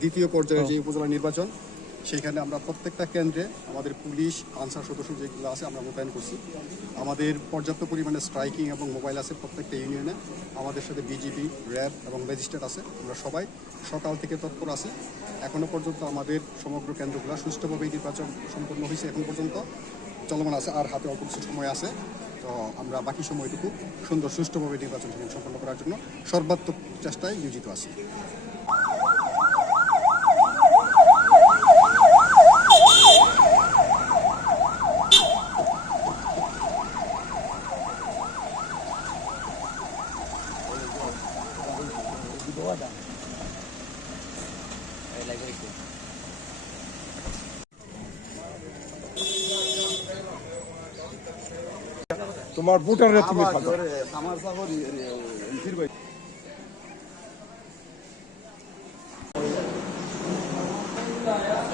দ্বিতীয় পর্যায়ে যে উপজেলা নির্বাচন সেখানে আমরা প্রত্যেকটা কেন্দ্রে আমাদের পুলিশ আনসার সদস্য যেগুলো আছে আমরা মোতায়েন করছি। আমাদের পর্যাপ্ত পরিমাণে স্ট্রাইকিং এবং মোবাইল আছে প্রত্যেকটা ইউনিয়নে। আমাদের সাথে বিজিবি র্যাব এবং ম্যাজিস্ট্রেট আছে। আমরা সবাই সকাল থেকে তৎপর আছি। এখনও পর্যন্ত আমাদের সমগ্র কেন্দ্রগুলো সুষ্ঠুভাবে নির্বাচন সম্পন্ন হয়েছে এখন পর্যন্ত। চলমান আছে আর হাতে অল্প কিছু সময় আছে। তো আমরা বাকি সময়টুকু সুন্দর সুষ্ঠুভাবে নির্বাচন সম্পন্ন করার জন্য সর্বাত্মক চেষ্টায় নিয়োজিত আছি। Ito ada. Ay, lagay ko. তোমার ভোটার রে তুমি আমার সাহরি এমপির ভাই Yeah.